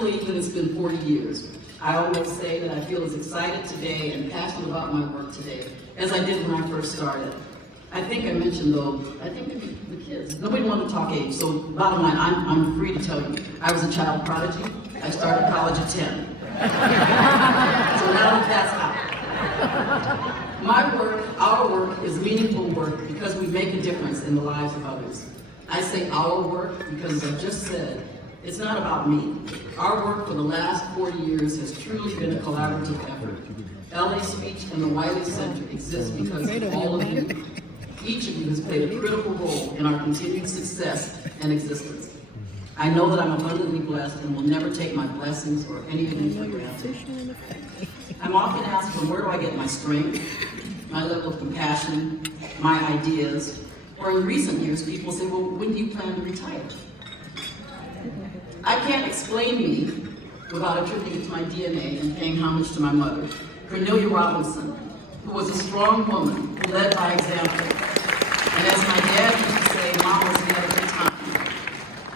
believe that it's been 40 years. I always say that I feel as excited today and passionate about my work today as I did when I first started. I think I mentioned though, I think maybe the kids, nobody wanted to talk age, so bottom line, I'm free to tell you, I was a child prodigy. I started college at 10. So now that's how. My work, our work, is meaningful work because we make a difference in the lives of others. I say our work because, as I've just said, it's not about me. Our work for the last 40 years has truly been a collaborative effort. LA Speech and the Wiley Center exists because of all of you. Each of you has played a critical role in our continued success and existence. I know that I'm abundantly blessed and will never take my blessings or anything for granted. I'm often asked, from where do I get my strength, my level of compassion, my ideas, or in recent years, people say, well, when do you plan to retire? I can't explain me without attributing it to my DNA and paying homage to my mother, Cornelia Robinson, who was a strong woman who led by example. And as my dad used to say, Mom was ahead of her time.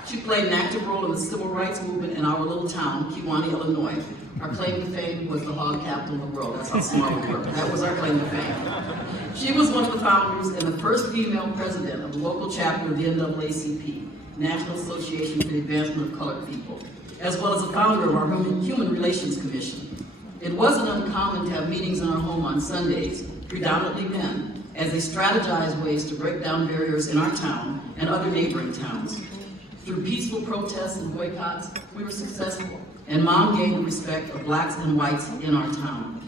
She played an active role in the civil rights movement in our little town, Kewanee, Illinois. Our claim to fame was the hog capital of the world. That's how smart we were. That was our claim to fame. She was one of the founders and the first female president of the local chapter of the NAACP, National Association for the Advancement of Colored People, as well as a founder of our Human Relations Commission. It wasn't uncommon to have meetings in our home on Sundays, predominantly men, as they strategized ways to break down barriers in our town and other neighboring towns. Through peaceful protests and boycotts, we were successful, and Mom gained the respect of blacks and whites in our town.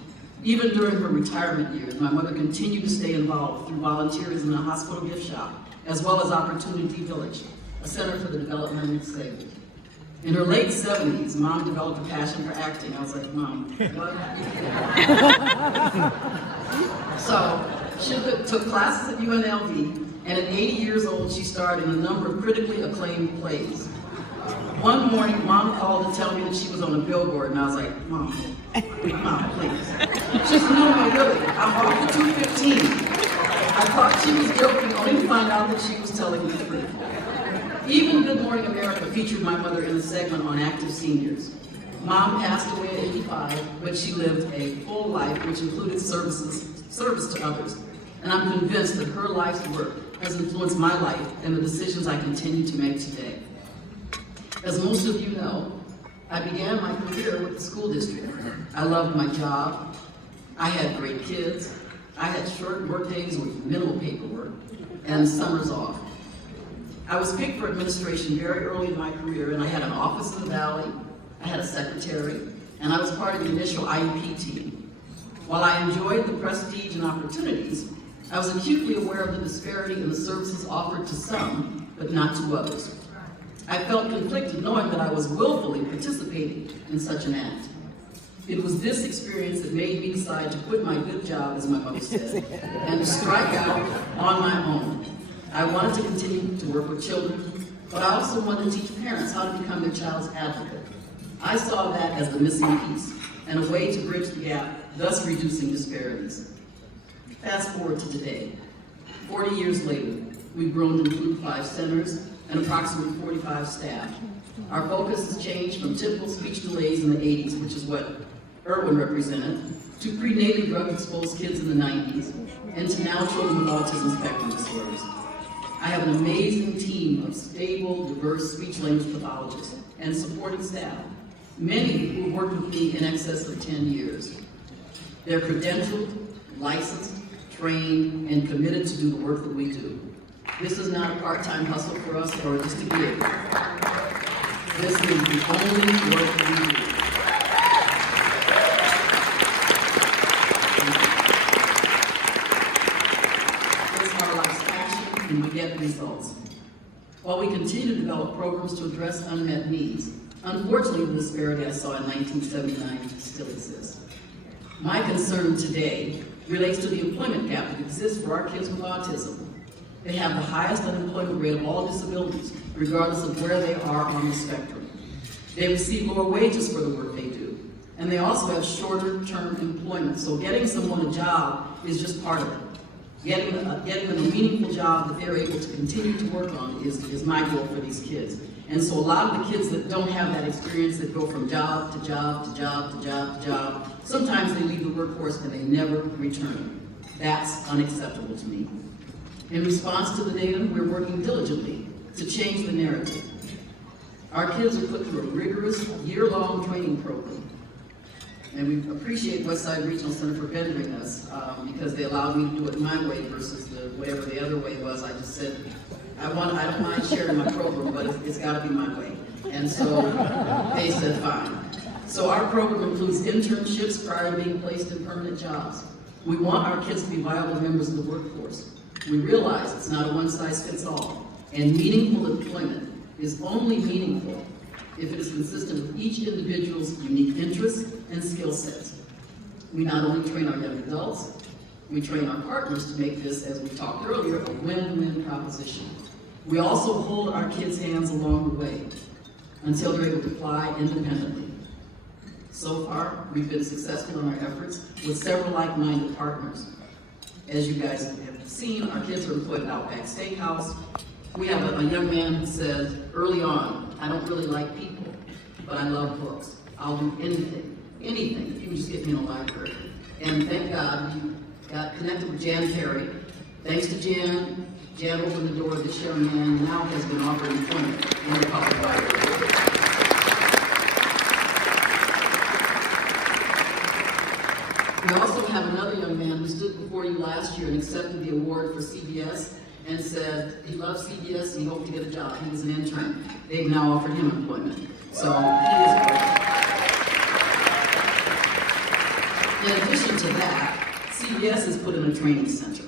Even during her retirement years, my mother continued to stay involved through volunteerism in a hospital gift shop, as well as Opportunity Village, a center for the development of the disabled. In her late 70s, Mom developed a passion for acting. I was like, Mom, what? So she took classes at UNLV, and at 80 years old, she starred in a number of critically acclaimed plays. One morning, Mom called to tell me that she was on a billboard, and I was like, Mom, please. She said, no, really, I'm off to 2:15. I thought she was joking, only to find out that she was telling the truth. Even Good Morning America featured my mother in a segment on active seniors. Mom passed away at 85, but she lived a full life, which included service to others. And I'm convinced that her life's work has influenced my life and the decisions I continue to make today. As most of you know, I began my career with the school district. I loved my job. I had great kids. I had short work days with minimal paperwork and summers off. I was picked for administration very early in my career, and I had an office in the Valley, I had a secretary, and I was part of the initial IEP team. While I enjoyed the prestige and opportunities, I was acutely aware of the disparity in the services offered to some, but not to others. I felt conflicted knowing that I was willfully participating in such an act. It was this experience that made me decide to quit my good job, as my mother said, and to strike out on my own. I wanted to continue to work with children, but I also wanted to teach parents how to become their child's advocate. I saw that as the missing piece and a way to bridge the gap, thus reducing disparities. Fast forward to today. 40 years later, we've grown to include 5 centers and approximately 45 staff. Our focus has changed from typical speech delays in the 80s, which is what Irwin represented, to prenatally drug-exposed kids in the 90s, and to now children with autism spectrum disorders. I have an amazing team of stable, diverse speech-language pathologists and supporting staff, many who have worked with me in excess of 10 years. They're credentialed, licensed, trained, and committed to do the work that we do. This is not a part-time hustle for us or just a gig. This is the only work we do. It's our life's passion, and we get results. While we continue to develop programs to address unmet needs, unfortunately, the disparity I saw in 1979 still exists. My concern today relates to the employment gap that exists for our kids with autism. They have the highest unemployment rate of all disabilities, regardless of where they are on the spectrum. They receive lower wages for the work they do, and they also have shorter term employment, so getting someone a job is just part of it. Getting them a meaningful job that they're able to continue to work on is my goal for these kids. And so a lot of the kids that don't have that experience, that go from job to job to job to job to job, sometimes they leave the workforce and they never return. That's unacceptable to me. In response to the data, we're working diligently to change the narrative. Our kids are put through a rigorous year-long training program. And we appreciate Westside Regional Center for mentoring us because they allowed me to do it my way versus whatever the other way was. I just said, I don't mind sharing my program, but it's got to be my way. And so they said, fine. So our program includes internships prior to being placed in permanent jobs. We want our kids to be viable members of the workforce. We realize it's not a one-size-fits-all, and meaningful employment is only meaningful if it is consistent with each individual's unique interests and skill sets. We not only train our young adults, we train our partners to make this, as we talked earlier, a win-win proposition. We also hold our kids' hands along the way until they're able to fly independently. So far, we've been successful in our efforts with several like-minded partners. As you guys have seen, our kids are employed at Outback Steakhouse. We have a young man who said early on, I don't really like people, but I love books. I'll do anything if you can just get me in a library. And thank God we got connected with Jan Perry. Thanks to Jan opened the door. This young man now has been offered employment in the public library. We also have another young man who stood before you last year and accepted the award for CBS and said he loves CBS and he hoped to get a job. He was an intern. They've now offered him employment. So he is great. In addition to that, CBS has put in a training center.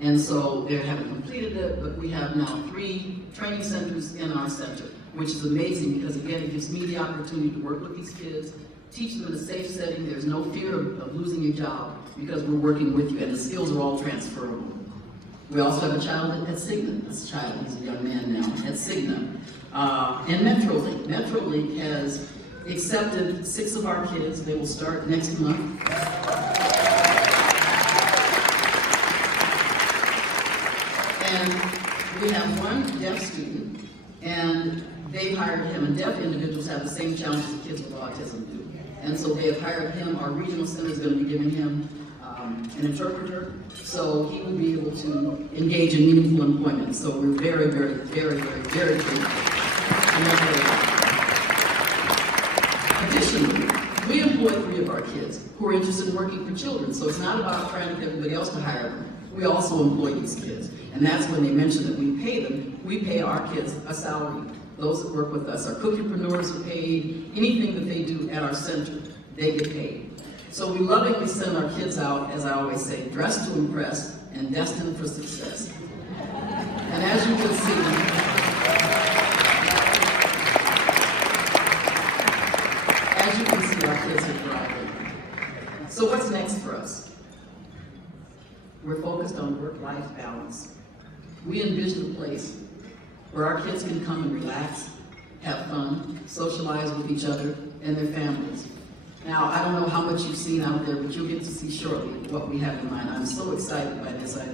And so they haven't completed it, but we have now 3 training centers in our center, which is amazing because, again, it gives me the opportunity to work with these kids, teach them in a safe setting. There's no fear of losing your job because we're working with you, and the skills are all transferable. We also have a child at Cigna. This child, he's a young man now, at Cigna. And MetroLink. MetroLink has accepted 6 of our kids. They will start next month. And we have one deaf student, and they hired him, and deaf individuals have the same challenges that kids with autism do. And so they have hired him. Our regional center is going to be giving him an interpreter, so he will be able to engage in meaningful employment. So we're very, very, very, very, very grateful. Additionally, we employ 3 of our kids who are interested in working for children, so it's not about trying to get everybody else to hire them. We also employ these kids, and that's when they mention that we pay them. We pay our kids a salary. Those that work with us, our cookiepreneurs are paid. Anything that they do at our center, they get paid. So we lovingly send our kids out, as I always say, dressed to impress and destined for success. And as you can see, our kids are thriving. So what's next for us? We're focused on work-life balance. We envision a place where our kids can come and relax, have fun, socialize with each other and their families. Now, I don't know how much you've seen out there, but you'll get to see shortly what we have in mind. I'm so excited by this. I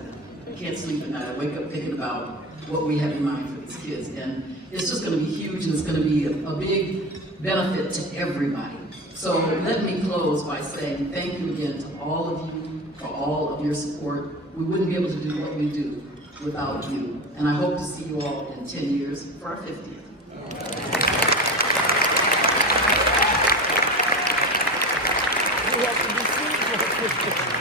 can't sleep at night. I wake up thinking about what we have in mind for these kids. And it's just going to be huge, and it's going to be a big benefit to everybody. So let me close by saying thank you again to all of you for all of your support. We wouldn't be able to do what we do without you. And I hope to see you all in 10 years for our 50th. You have to be seen.